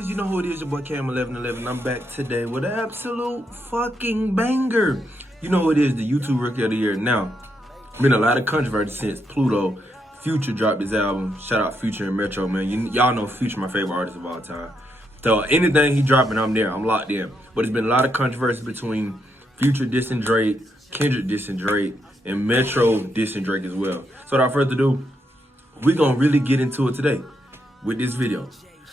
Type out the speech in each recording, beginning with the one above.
is? You know who it is, your boy Cam1111. I'm back today with an absolute fucking banger. You know who it is, the YouTube Rookie of the Year. Now, been a lot of controversy since Pluto, Future dropped his album. Shout out Future and Metro, man. Y'all know Future, my favorite artist of all time. So anything he dropping, I'm there. I'm locked in. But it's been a lot of controversy between Future dissing Drake, Kendrick dissing Drake, and Metro dissing Drake as well. So without further ado, we're going to really get into it today with this video.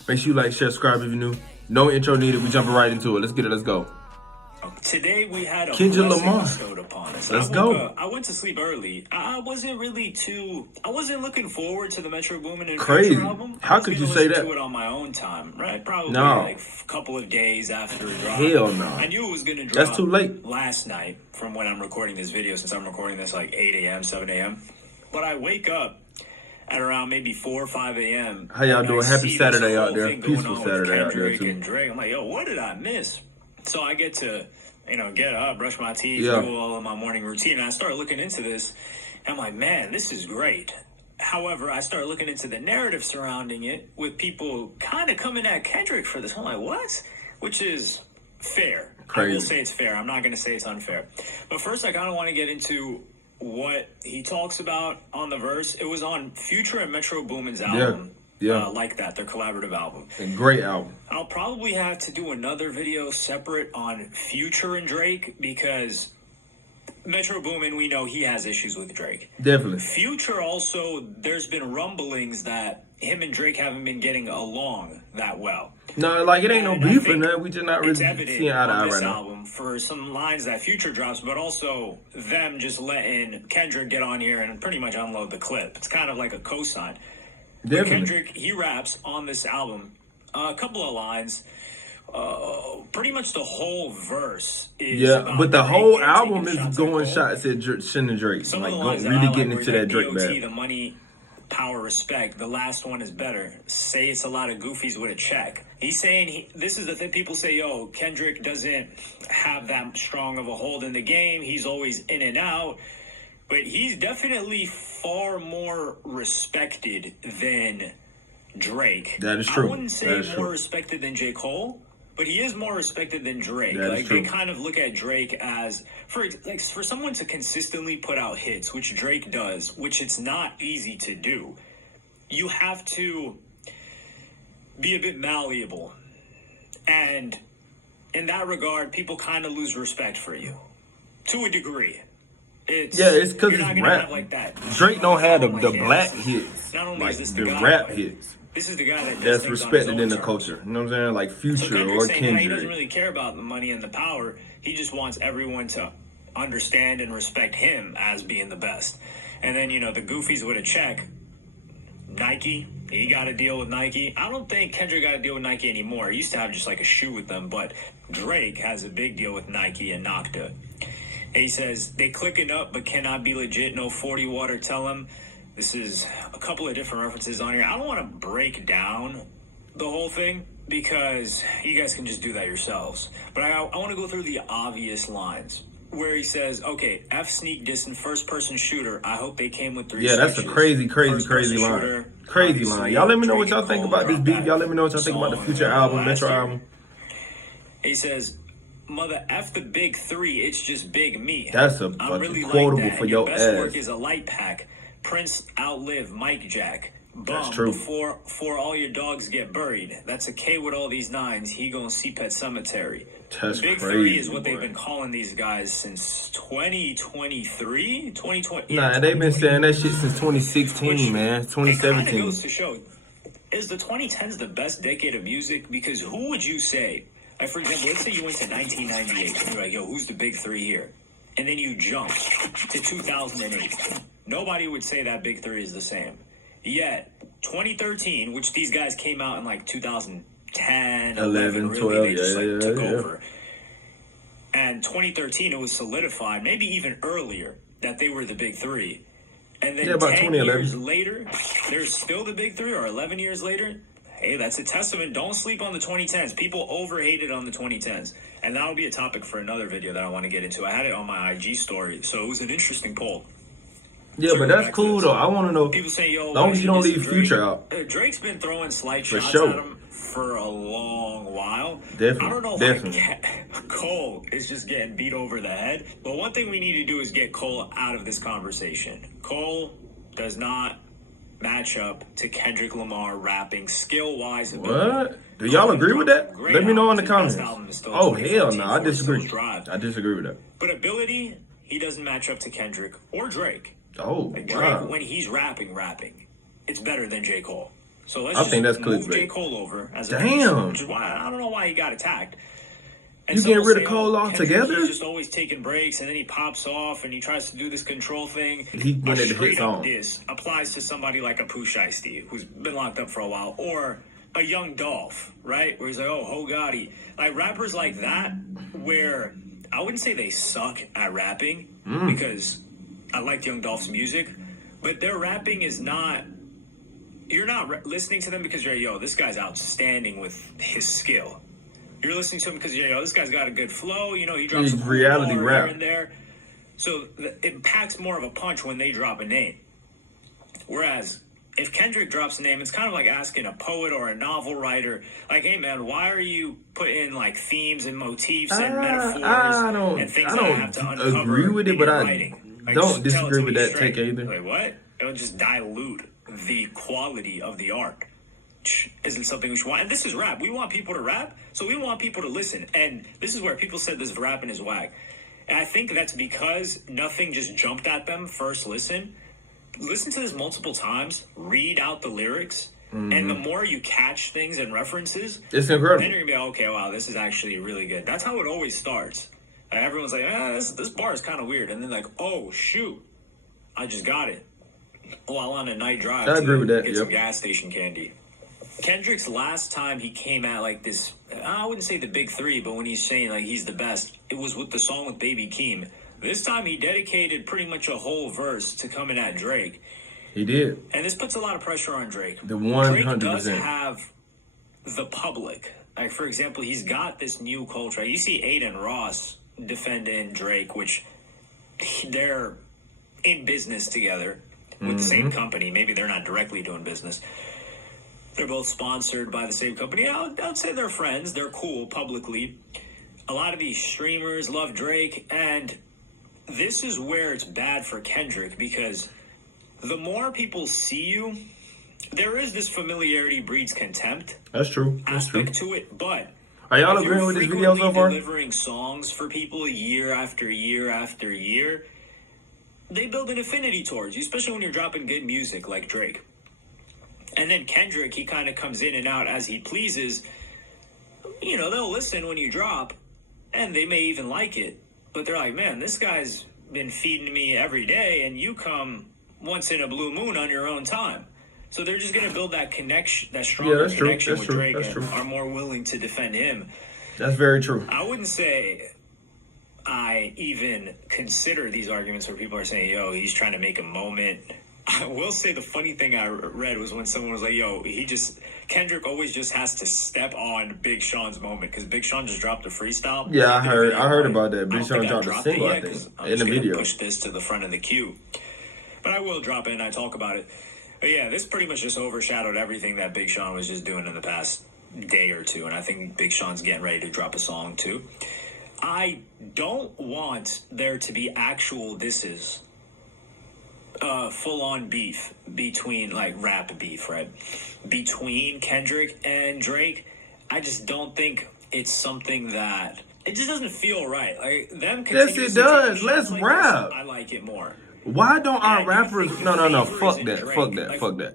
Make sure you like, share, subscribe if you're new. No intro needed. We jumping right into it. Let's get it. Let's go. Today we had a KENDRICK Lamar bestowed upon us. Let's go. I went to sleep early. I wasn't looking forward to the Metro Boomin and Crazy. Future album. How could you say that? To it on my own time, right? Probably No. like a couple of days after it dropped. Hell no. I knew it was gonna drop. That's too late. Last night, from when I'm recording this video, since I'm recording this like 8 a.m., 7 a.m. But I wake up at around maybe 4 or 5 a.m. How y'all doing? Happy Saturday out there. Peaceful Peaceful Saturday out there Kendrick too. and Drake. I'm like, yo, what did I miss? So I get to, get up, brush my teeth, Yeah. do all of my morning routine, and I start looking into this, and I'm like, man, this is great. However, I start looking into the narrative surrounding it with people kind of coming at Kendrick for this. I'm like, what? Which is fair. Crazy. I will say it's fair. I'm not going to say it's unfair. But first, I kind of want to get into what he talks about on the verse. It was on Future and Metro Boomin's album. Yeah. Like that, their collaborative album. A great album. I'll probably have to do another video separate on Future and Drake because Metro Boomin, we know he has issues with Drake. Definitely. Future also, there's been rumblings that him and Drake haven't been getting along that well. No, like it ain't no And beef I in think that. We just not really it's evident seeing eye to eye on this right now. album for some lines that Future drops, but also them just letting Kendrick get on here and pretty much unload the clip. It's kind of like a cosign. But Definitely. Kendrick, he raps on this album a couple of lines. Pretty much the whole verse is about but the Drake whole taking album is shots going at shots at Shin and Drake. some Like of the lines that really I getting like into were that Drake DOT, bag. the money, power, respect. The last one is better. Say it's a lot of goofies with a check. He's saying this is the thing. People say, yo, Kendrick doesn't have that strong of a hold in the game. He's always in and out. But he's definitely far more respected than Drake. That is true. I wouldn't say That is more true. respected than JCOLE, but he is more respected than Drake. That is Like true. they kind of look at Drake as for someone to consistently put out hits, which Drake does, which it's not easy to do. You have to be a bit malleable. And in that regard, people kind of lose respect for you to a degree. It's because you're not it's gonna rap. have like that. Drake don't have the Like, black yes. hits. Not only Like is this the guy, rap but hits. this is the guy that does That's things on his respected own in the terms. culture. You know what I'm saying? Like So Future Kendrick's or saying how he doesn't Kendrick. really care about the money and the power. He just wants everyone to understand and respect him as being the best. And then, the goofies with a check. Nike, he got a deal with Nike. I don't think Kendrick got a deal with Nike anymore. He used to have just like a shoe with them, but Drake has a big deal with Nike and Nocta. He says, they clicking up but cannot be legit. No 40 water, tell him. This is a couple of different references on here. I don't want to break down the whole thing because you guys can just do that yourselves. But I want to go through the obvious lines where he says, okay, F sneak dissing first person shooter. I hope they came with 3 Yeah, that's a switches. crazy First-person line. shooter, Crazy obviously, line. Y'all let me know what Drake y'all think and about Cole this dropped beef. that Y'all let me know what y'all think about the song Future album, last Metro year. album. He says, mother F the big 3, it's just big me. That's a I'm fucking really quotable like that. for Your your best ass. work is a light pack. Prince outlive Mike Jack. That's Bum true. before all your dogs get buried. That's a K with all these 9s. He gonna see Pet Cemetery. That's The big crazy, 3 is what boy. they've been calling these guys since 2023, 2020. Nah, they've been saying that shit since 2016, Which- man. It kind of 2017. goes to show, is the 2010s the best decade of music? Because who would you say, like for example, let's say you went to 1998 and you're like, yo, who's the big 3 here? And then you jump to 2008. Nobody would say that big 3 is the same. Yet, 2013, which these guys came out in like 2010, 11, 12, really, they just yeah, took yeah. over. And 2013, it was solidified, maybe even earlier, that they were the big 3. And then Yeah, about 10 2011. years later, they're still the big 3, or 11 years later. Hey, that's a testament. Don't sleep on the 2010s. People overhated on the 2010s. And that'll be a topic for another video that I want to get into. I had it on my IG story, so it was an interesting poll. Yeah, but that's back to cool this. though. I want to know. People say, yo, As long why as you should don't you leave see Future Drake? out. Drake's been throwing slight For shots sure. at him for a long while. Definitely. I don't know Definitely. if Cole is just getting beat over the head. But one thing we need to do is get Cole out of this conversation. Cole does not match up to Kendrick Lamar rapping skill-wise. What? Do y'all agree with that? Let me know in the comments. Oh, hell no. I disagree. I disagree with that. But ability, he doesn't match up to Kendrick or Drake. Oh, Like wow. Drake, when he's rapping, it's better than J. Cole. So let's I just think that's move clickbait. J. Cole over as a Damn. piece, which is why I don't know why he got attacked. And You some getting will rid of say, Cole Kendrick, altogether? He's just always taking breaks, and then he pops off, and he tries to do this control thing. He wanted to hit straight up song. diss applies to somebody like a Pooh Shiesty, who's been locked up for a while, or a Young Dolph, right? Where he's like, oh, Ho Gotti. Like rappers like that, where I wouldn't say they suck at rapping, because I like Young Dolph's music, but their rapping is not... You're not listening to them because you're like, yo, this guy's outstanding with his skill. You're listening to him because you're like, yo, this guy's got a good flow. You know, he drops a reality bar rap. here and there. So it packs more of a punch when they drop a name. Whereas if Kendrick drops a name, it's kind of like asking a poet or a novel writer, like, hey, man, why are you putting, like, themes and motifs and metaphors and things that I have to uncover agree with it, in but your I writing? Like, don't just tell it disagree to with me that straight. take either. Like, what? It'll just dilute the quality of the art. Isn't something we should want. And this is rap. We want people to rap, so we want people to listen. And this is where people said this rapping is whack. And I think that's because nothing just jumped at them first listen. Listen to this multiple times, read out the lyrics, and the more you catch things and references, It's incredible. then you're gonna be like, okay, wow, this is actually really good. That's how it always starts. Like, everyone's like, this bar is kind of weird, and then like, oh shoot, I just got it while on a night drive. I agree with that, Get yep. some gas station candy. Kendrick's last time he came at like this, I wouldn't say the big three, but when he's saying like he's the best, it was with the song with Baby Keem. This time he dedicated pretty much a whole verse to coming at Drake. He did. And this puts a lot of pressure on Drake. The Drake 100%. does have the public. Like, for example, he's got this new culture. You see Aiden Ross defending Drake, which they're in business together with the same company. Maybe they're not directly doing business. They're both sponsored by the same company. I'd say they're friends. They're cool publicly. A lot of these streamers love Drake, and this is where it's bad for Kendrick, because the more people see you, there is this familiarity breeds contempt That's true. That's true. aspect to it, but Are y'all if you're agreeing with this video so frequently far? delivering songs for people year after year after year, they build an affinity towards you, especially when you're dropping good music like Drake. And then Kendrick, he kind of comes in and out as he pleases. You know, they'll listen when you drop, and they may even like it, but they're like, man, this guy's been feeding me every day, and you come once in a blue moon on your own time. So they're just going to build that connection, that stronger connection with Drake, and are more willing to defend him. That's very true. I wouldn't say I even consider these arguments where people are saying, yo, he's trying to make a moment. I will say the funny thing I read was when someone was like, yo, Kendrick always just has to step on Big Sean's moment, because Big Sean just dropped a freestyle. Yeah, I heard about that. Big I don't Sean think I dropped a dropped single, it I yet, 'cause think, I'm in just the gonna video. push this to the front of the queue. But I will drop it and I talk about it. But yeah, this pretty much just overshadowed everything that Big Sean was just doing in the past day or two, and I think Big Sean's getting ready to drop a song too. I don't want there to be actual disses, full-on beef between, like, rap beef, right? Between Kendrick and Drake. I just don't think it's something that... It just doesn't feel right. Like, them Yes, it does. Let's like rap. this, I like it more. Why don't our rappers... No. Fuck that.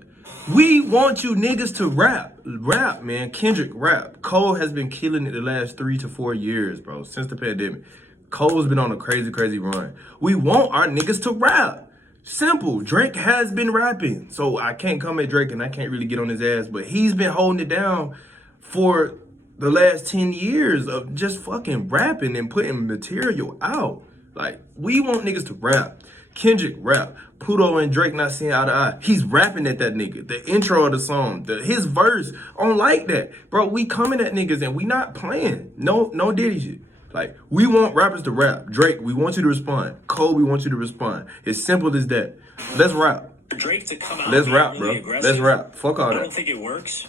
We want you niggas to rap. Rap, man. Kendrick, rap. Cole has been killing it the last 3 to 4 years, bro, since the pandemic. Cole's been on a crazy run. We want our niggas to rap. Simple. Drake has been rapping. So I can't come at Drake and I can't really get on his ass, but he's been holding it down for the last 10 years of just fucking rapping and putting material out. Like, we want niggas to rap. Kendrick rap. Pluto and Drake not seeing eye to eye. He's rapping at that nigga. The intro of the song, his verse, I don't like that. Bro, we coming at niggas and we not playing. No Diddy shit. Like, we want rappers to rap. Drake, we want you to respond. Cole, we want you to respond. It's simple as that. Let's rap. Drake to come out. Let's and rap, be bro. really aggressive, Let's rap. Fuck all I that. don't think it works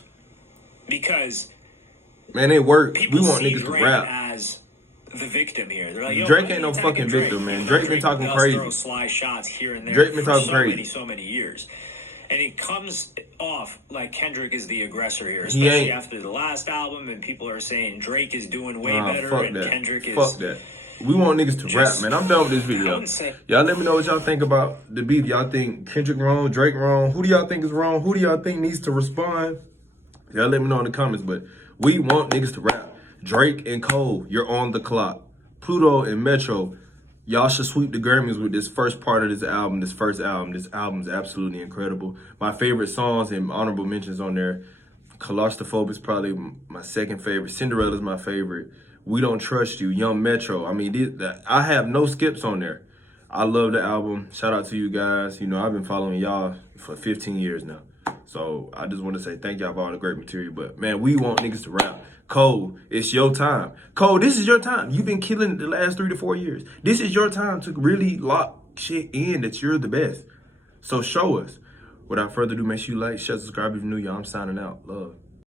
because Man, it work. people We want see niggas to Drake rap. as the victim here. They're like, yo, Drake why ain't are no you attacking fucking Drake? victim, man. Even Drake though been talking does crazy. Throw sly shots here and there Drake been for talking so crazy. so many years. And it comes off like Kendrick is the aggressor here, He especially ain't. after the last album, and people are saying Drake is doing way Nah, better, fuck and that. Kendrick is. Fuck that. We want niggas to rap, Just- man. I'm done with this I video. would say- Y'all let me know what y'all think about the beef. Y'all think Kendrick wrong, Drake wrong? Who do y'all think is wrong? Who do y'all think needs to respond? Y'all let me know in the comments, but we want niggas to rap. Drake and Cole, you're on the clock. Pluto and Metro, y'all should sweep the Grammys with this first part of this album, this first album. This album's absolutely incredible. My favorite songs and honorable mentions on there. Claustrophobic is probably my second favorite. Cinderella's my favorite. We Don't Trust You, Young Metro. I mean, I have no skips on there. I love the album. Shout out to you guys. You know, I've been following y'all for 15 years now. So I just want to say thank y'all for all the great material. But, man, we want niggas to rap. Cole, it's your time. Cole, this is your time. You've been killing it the last 3 to 4 years. This is your time to really lock shit in that you're the best. So show us. Without further ado, make sure you like, share, subscribe if you're new. Y'all, I'm signing out. Love.